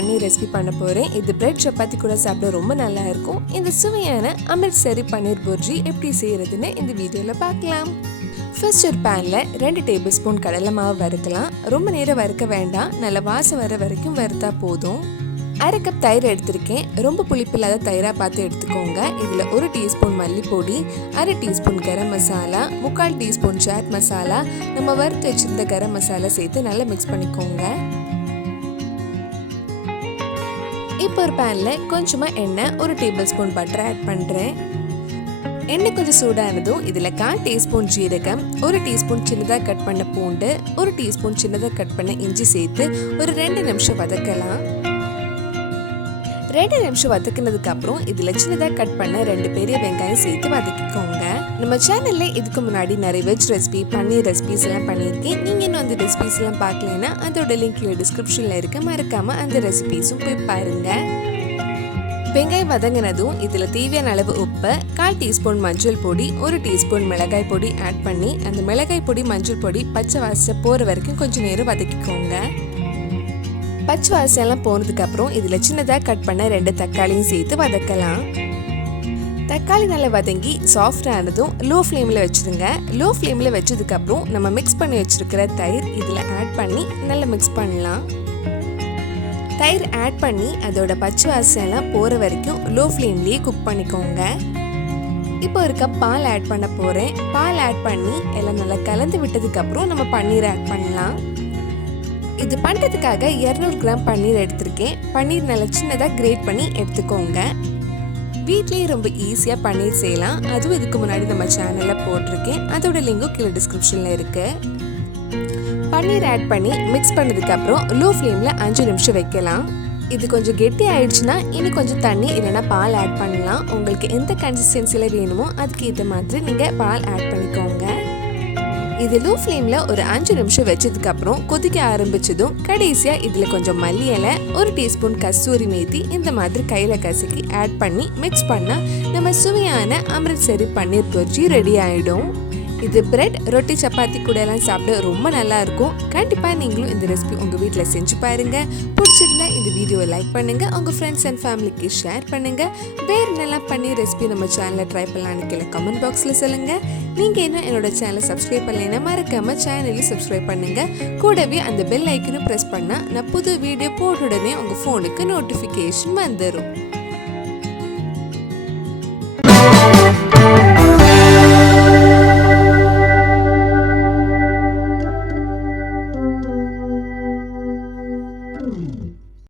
பன்னீர் recipe பண்ண போகிறேன். இது பிரெட் சப்பாத்தி கூட சாப்பிட ரொம்ப நல்லா இருக்கும். இந்த சுவையான அமிர்த்சரி பன்னீர் புர்ஜி எப்படி செய்யறதுன்னு இந்த வீடியோவில் பார்க்கலாம். ஃபர்ஸ்ட் ஒரு பேனில் 2 டேபிள் ஸ்பூன் கடலை மாவு வறுக்கலாம். ரொம்ப நேரம் வறுக்க வேண்டாம், நல்ல வாசம் வர வரைக்கும் வறுத்தா போதும். 1/2 கப் தயிர் எடுத்திருக்கேன். ரொம்ப புளிப்பு இல்லாத தயிராக பார்த்து எடுத்துக்கோங்க. இதில் 1 teaspoon மல்லிப்பொடி, 1/2 teaspoon garam masala, 3/4 teaspoon chat masala, நம்ம வறுத்து வச்சிருந்த கரம் மசாலா சேர்த்து நல்லா மிக்ஸ் பண்ணிக்கோங்க. இப்போ ஒரு பேனில் கொஞ்சமாக எண்ணெய், 1 டேபிள் ஸ்பூன் பட்டர் ஆட் பண்ணுறேன். எண்ணெய் கொஞ்சம் சூடானதும் இதில் 1/4 டீஸ்பூன் ஜீரகம், 1 டீஸ்பூன் சின்னதாக கட் பண்ண பூண்டு, 1 டீஸ்பூன் சின்னதாக கட் பண்ண இஞ்சி சேர்த்து ஒரு 2 நிமிஷம் வதக்கலாம். 2 நிமிஷம் வதக்கினதுக்கு அப்புறம் இதில் சின்னதாக கட் பண்ண 2 பெரிய வெங்காயம் சேர்த்து வதக்கிக்கோங்க. நம்ம சேனலில் இதுக்கு முன்னாடி நிறைய வெஜ் ரெசிபி, பன்னீர் ரெசிபிஸ் எல்லாம் பண்ணியிருக்கேன். நீங்கள் இன்னும் அந்த ரெசிபிஸ் எல்லாம் பார்க்கலன்னா அதோட லிங்க்ல டிஸ்கிரிப்ஷனில் இருக்க, மறக்காம அந்த ரெசிபிஸும் போய் பாருங்க. வெங்காயம் வதங்கினதும் இதில் தேவையான அளவு உப்பு, 1/4 டீஸ்பூன் மஞ்சள் பொடி, 1 டீஸ்பூன் மிளகாய் பொடி ஆட் பண்ணி அந்த மிளகாய் பொடி மஞ்சள் பொடி பச்சை வாசம் போகிற வரைக்கும் கொஞ்சம் நேரம் வதக்கிக்கோங்க. பச்சை வாசம் போனதுக்கு அப்புறம் இதில் சின்னதாக கட் பண்ண 2 தக்காளியும் சேர்த்து வதக்கலாம். தக்காளி நல்லா வதங்கி சாஃப்ட் ஆனதும் லோ ஃப்ளேமில் வச்சுருங்க. லோ ஃப்ளேமில் வச்சதுக்கப்புறம் நம்ம மிக்ஸ் பண்ணி வச்சுருக்கிற தயிர் இதில் ஆட் பண்ணி நல்லா மிக்ஸ் பண்ணலாம். தயிர் ஆட் பண்ணி அதோட பச்சை வாசம் போகிற வரைக்கும் லோ ஃப்ளேம்லேயே குக் பண்ணிக்கோங்க. இப்போ ஒரு கப் பால் ஆட் பண்ண போகிறேன். பால் ஆட் பண்ணி எல்லாம் நல்லா கலந்து விட்டதுக்கப்புறம் நம்ம பன்னீர் ஆட் பண்ணலாம். இது பண்ணுறதுக்காக 200 கிராம் பன்னீர் எடுத்திருக்கேன். பன்னீர் நல்லா சின்னதாக கிரேட் பண்ணி எடுத்துக்கோங்க. வீட்லேயே ரொம்ப ஈஸியாக பன்னீர் செய்யலாம். அதுவும் இதுக்கு முன்னாடி நம்ம சேனலில் போட்டிருக்கேன். அதோட லிங்கும் கீழே டிஸ்கிரிப்ஷனில் இருக்குது. பன்னீர் ஆட் பண்ணி மிக்ஸ் பண்ணதுக்கப்புறம் லோ ஃப்ளேமில் 5 நிமிஷம் வைக்கலாம். இது கொஞ்சம் கெட்டி ஆயிடுச்சுன்னா இன்னும் கொஞ்சம் தண்ணி இல்லைன்னா பால் ஆட் பண்ணலாம். உங்களுக்கு எந்த கன்சிஸ்டன்சியில் வேணுமோ அதுக்கு ஏற்ற மாதிரி நீங்கள் பால் ஆட் பண்ணிக்கோங்க. இது லோ ஃப்ளேமில் ஒரு 5 நிமிஷம் வச்சதுக்கப்புறம் கொதிக்க ஆரம்பிச்சதும் கடைசியாக இதில் கொஞ்சம் மல்லி இலை, 1 டீஸ்பூன் கஸ்தூரி மேத்தி இந்த மாதிரி கையில் கசக்கி ஆட் பண்ணி மிக்ஸ் பண்ணால் நம்ம சுவையான அமிர்த்சரி பன்னீர் புர்ஜி ரெடி ஆகிடும். இது பிரெட், ரொட்டி, சப்பாத்தி கூட எல்லாம் சாப்பிட ரொம்ப நல்லா இருக்கும். கண்டிப்பாக நீங்களும் இந்த ரெசிபி உங்கள் வீட்டில் செஞ்சு பாருங்க. பிடிச்சிருந்தா இந்த வீடியோவை லைக் பண்ணுங்க, உங்கள் ஃப்ரெண்ட்ஸ் அண்ட் ஃபேமிலிக்கு ஷேர் பண்ணுங்க. வேறு நல்லா பண்ணி ரெசிபி நம்ம சேனலில் ட்ரை பண்ணலான்னு கீழே கமெண்ட் பாக்ஸில் சொல்லுங்க. நீங்கள் இன்னும் என்னோட சேனலை சப்ஸ்கிரைப் பண்ணலைன்னா மறக்காம சேனலையும் சப்ஸ்கிரைப் பண்ணுங்க. கூடவே அந்த பெல் ஐக்கனும் ப்ரெஸ் பண்ணால் நான் புது வீடியோ போட்ட உடனே உங்கள் ஃபோனுக்கு நோட்டிஃபிகேஷன் வந்துடும்.